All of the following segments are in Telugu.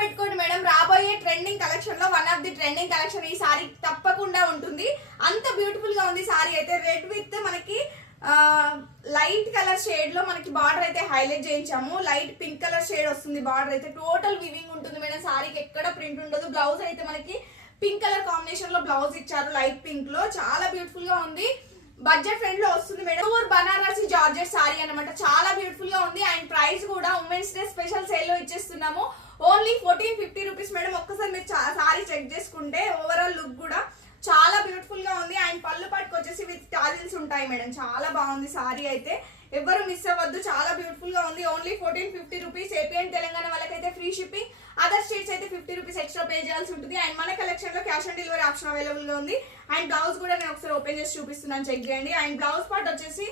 పెట్టుకోండి మేడం, రాబోయే ట్రెండింగ్ కలెక్షన్ లో one of the trending collection ఈ సారీ తప్పకుండా ఉంటుంది. అంత బ్యూటిఫుల్ గా ఉంది సారీ అయితే. రెడ్ విత్ మనకి లైట్ కలర్ షేడ్ లో మనకి బార్డర్ అయితే హైలైట్ చేయించాము. లైట్ పింక్ కలర్ షేడ్ వస్తుంది బార్డర్ అయితే. టోటల్ వివింగ్ ఉంటుంది మేడం, సారీకి ఎక్కడ ప్రింట్ ఉండదు. బ్లౌజ్ అయితే మనకి పింక్ కలర్ కాంబినేషన్ లో బ్లౌజ్ ఇచ్చారు, లైట్ పింక్ లో. చాలా బ్యూటిఫుల్ గా ఉంది. బడ్జెట్ ఫ్రెండ్ లో వస్తుంది madam. Pure Banarasi georgette sari అన్నమాట. చాలా బ్యూటిఫుల్ గా ఉంది. అండ్ ప్రైస్ కూడా ఉమెన్స్ డే స్పెషల్ సేల్ లో ఇచ్చేస్తున్నాము. Only 1450 rupees madam. ఒక్కసారి మీరు సారీ చెక్ చేసుకుంటే ఓవరాల్ లుక్ కూడా చాలా బ్యూటిఫుల్ గా ఉంది. అండ్ పళ్ళు పట్టుకు వచ్చేసి విత్ టాజిల్స్ ఉంటాయి మేడం. చాలా బాగుంది సారీ అయితే, ఎవరు మిస్ అవ్వద్దు. చాలా బ్యూటిఫుల్ గా ఉంది. Only 1450 rupees. AP and Telangana వాళ్ళకైతే ఫ్రీ షిప్పింగ్. అదర్ స్టేట్స్ అయితే 50 రూపీస్ ఎక్స్ట్రా పే చేయాల్సి ఉంటుంది. అండ్ మన కలెక్షన్ లో cash on delivery option available గా ఉంది. అండ్ బ్లౌజ్ కూడా నేను ఒకసారి ఓపెన్ చేసి చూపిస్తున్నాను, చెక్ చేయండి. అండ్ బ్లౌజ్ పార్ట్ వచ్చేసి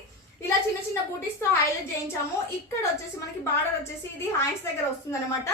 ఇలా చిన్న చిన్న బూటీస్ తో హైలైట్ చేయించాము. ఇక్కడ వచ్చేసి మనకి బార్డర్ వచ్చేసి ఇది హ్యాండ్స్ దగ్గర వస్తుంది అనమాట.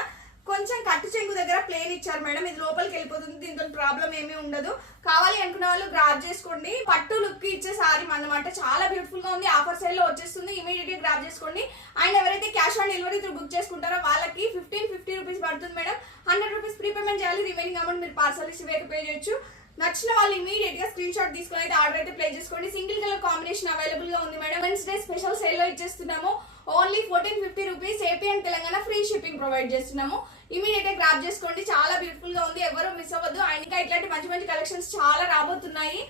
కొంచెం కట్టు చెంగు దగ్గర ప్లేన్ ఇచ్చారు మేడం. ఇది లోపలికి వెళ్ళిపోతుంది, దీంతో ప్రాబ్లం ఏమీ ఉండదు. కావాలి అనుకున్న వాళ్ళు గ్రాబ్ చేసుకోండి. పట్టు లుక్ ఇచ్చే సారీ అన్నమాట. చాలా బ్యూటిఫుల్ గా ఉంది. ఆఫర్ సేల్ లో వచ్చేస్తుంది, ఇమీడియట్ గా గ్రాబ్ చేసుకోండి. అండ్ ఎవరైతే cash on delivery through book చేసుకుంటారో వాళ్ళకి 1550 రూపీస్ పడుతుంది మేడం. 100 రూపీస్ ప్రీపేమెంట్ చేయాలి. రిమైనింగ్ అమౌంట్ మీరు పార్సల్ రిసీవ్ పే చేయొచ్చు. నచ్చిన వాళ్ళు ఇమీడియట్ గా స్క్రీన్ షాట్ తీసుకొని అయితే ఆర్డర్ అయితే ప్లే చేసుకోండి. సింగిల్ కలర్ కాంబినేషన్ అవైలబుల్ గా ఉంది మేడం. వెన్స్డే స్పెషల్ సేల్ లో ఇచ్చేస్తున్నాము. Only 1450 rupees. AP and Telangana free shipping provide చేస్తున్నాము. ఇమీడియట్ గా గ్రాబ్ చేసుకోండి. చాలా బ్యూటిఫుల్ గా ఉంది, ఎవరు మిస్ అవ్వద్దు. అండ్ ఇంకా ఇట్లాంటి మంచి మంచి కలెక్షన్స్ చాలా రాబోతున్నాయి.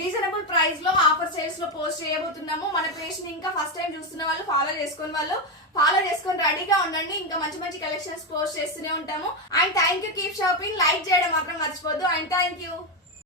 రీజనబుల్ ప్రైస్ లో ఆఫర్ సేల్స్ లో పోస్ట్ చేయబోతున్నాము. మన పేజ్ ని ఇంకా ఫస్ట్ టైం చూస్తున్న వాళ్ళు ఫాలో చేసుకొని రెడీగా ఉండండి. ఇంకా మంచి మంచి కలెక్షన్స్ పోస్ట్ చేస్తూనే ఉంటాము. And thank you. Keep shopping. Like చేయడం మాత్రం మర్చిపోద్దు. And thank you.